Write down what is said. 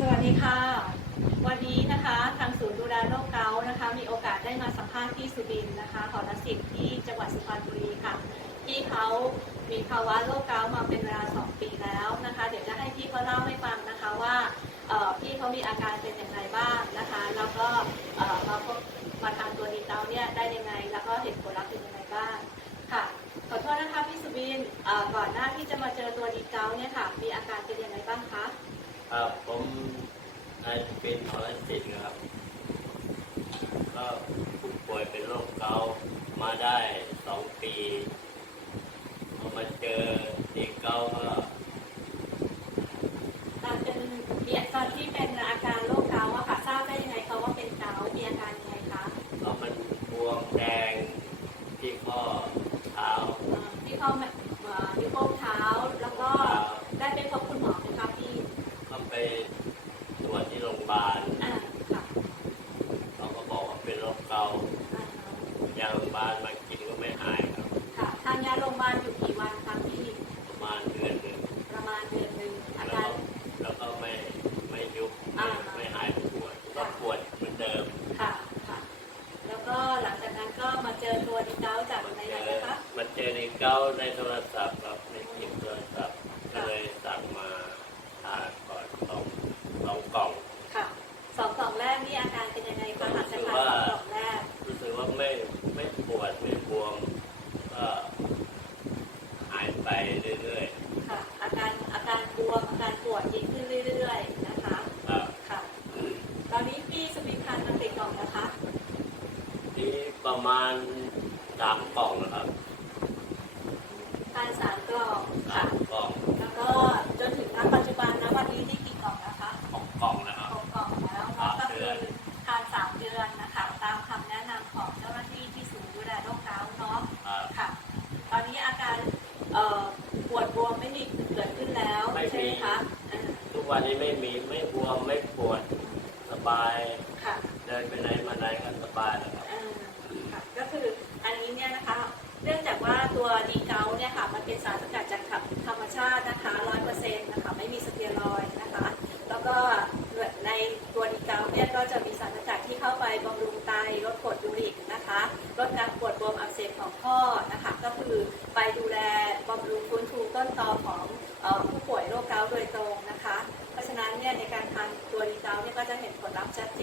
สวัสดีค่ะ วันนี้นะคะทางศูนย์ดูแลโรคเกาต์นะคะ มีโอกาสได้มาสัมภาษณ์ที่สุรินนะคะหอนาสิทธิ์ที่จังหวัดสุพรรณบุรีค่ะที่เขามีภาวะโรคเกาต์มาเป็นเวลา 2 ปีแล้วนะคะ เดี๋ยวจะให้พี่เขาเล่าให้ฟังนะคะว่าพี่เขามีอาการเป็นอย่างไรบ้างนะคะ แล้วก็เอ่อมาพบมาทานตัวดีเกาเนี่ยได้ยังไง แล้วก็เห็นผลลัพธ์เป็นยังไงบ้างค่ะขอโทษนะคะพี่สุบินก่อนหน้าที่จะมาเจอตัวดีเกาเนี่ยค่ะ มีอาการเป็นยังไงบ้างคะ ครับผมนายเป็นทรสิทธิ์ครับ ก็ผู้ป่วยเป็นโรคเกาต์มาได้สองปีพอมาเจอเด็กเกาต์ก็ตอนเป็นเบียตอนที่เป็นอาการโรคเกาต์อะค่ะทราบได้ยังไงคะว่าเป็นเกาต์มีอาการยังไงคะก็มันบวมแดงที่ข้อเท้า เอ่อที่เข้ามาเอ่อนิ้วโป้งเท้า แล้วก็ได้ไปพบคุณหมอไหมคะพี่ ก็ไปตรวจที่โรงพยาบาล อ่าค่ะ เขาก็บอกว่า เป็นโรคเกาต์อ่ายาโรงพยาบาลมากินก็ไม่หายครับค่ะทานยาโรงพยาบาลอยู่กี่วันคะพี่ประมาณเดือนหนึ่งประมาณเดือนหนึ่งอาแล้วกาก็รแล้วก็ไม่ไม่ยุบอ่า ไม่หายปวดก็ปวดเหมือนเดิมค่ะค่ะ แล้วก็หลังจากนั้นก็มาเจอตัวดีเกาต์จากในไหนนะคะ มันเจอในเก้าในโทรศัพท์ครับในคลิปโทรศัพท์ก็เลยสั่งมาทานก่อนสองสองกล่อง ค่ะสองกล่องแรกนี่อาการเป็นยังไงคะหลังจากทานสองกล่องแรก รู้สึกว่าไม่ไม่ปวดไม่บวมก็หายไปเรื่อย ค่ะอาการอาการบวมอาการปวดดีขึ้นเรื่อยๆนะคะ ๆครับ ค่ะ ตอนนี้พี่สมิทานมาติดกล่องนะคะที่ประมาณสามกล่องนะครับทานสามกล่องสาค่ะ มกล่องแล้วก็จนถึงณปัจจุบันนะวันนี้ที่กี่กล่องนะคะหกกล่องนะครับ หกกล่องแล้วเนาะก็คือทานสามเดือนนะคะ ตามคำแนะนำของเจ้าหน้าที่ที่ศูนย์ดูแลโรคเกาต์เนาะ ครับ ค่ะ ตอนนี้อาการเอ่อปวดบวมไม่มีเกิดขึ้นแล้วใช่ไหมคะอ่าทุกวันนี้ไม่มีไม่บวมไม่ปวดส บายเดินไปไหนมาไหนกันสบายนะครับ อ่าค่ะ ก็คืออันนี้เนี่ยนะคะ เนื่องจากว่าตัวดีเกาเนี่ยค่ะ มันเป็นสารสกัดจากธรรมชาตินะคะร้อยเปอร์เซ็นต์นะคะ ไม่มีสเตียรอยนะคะ แล้วก็ในตัวดีเกาเนี่ยก็จะมีสารสกัดที่เข้าไปบำรุงไตลดกรดยูริกนะคะ ลดการปวดบวมอักเสบของข้อนะคะ ก็คือไปดูแลบำรุงฟื้นฟูต้นตอของ รับแจ้ง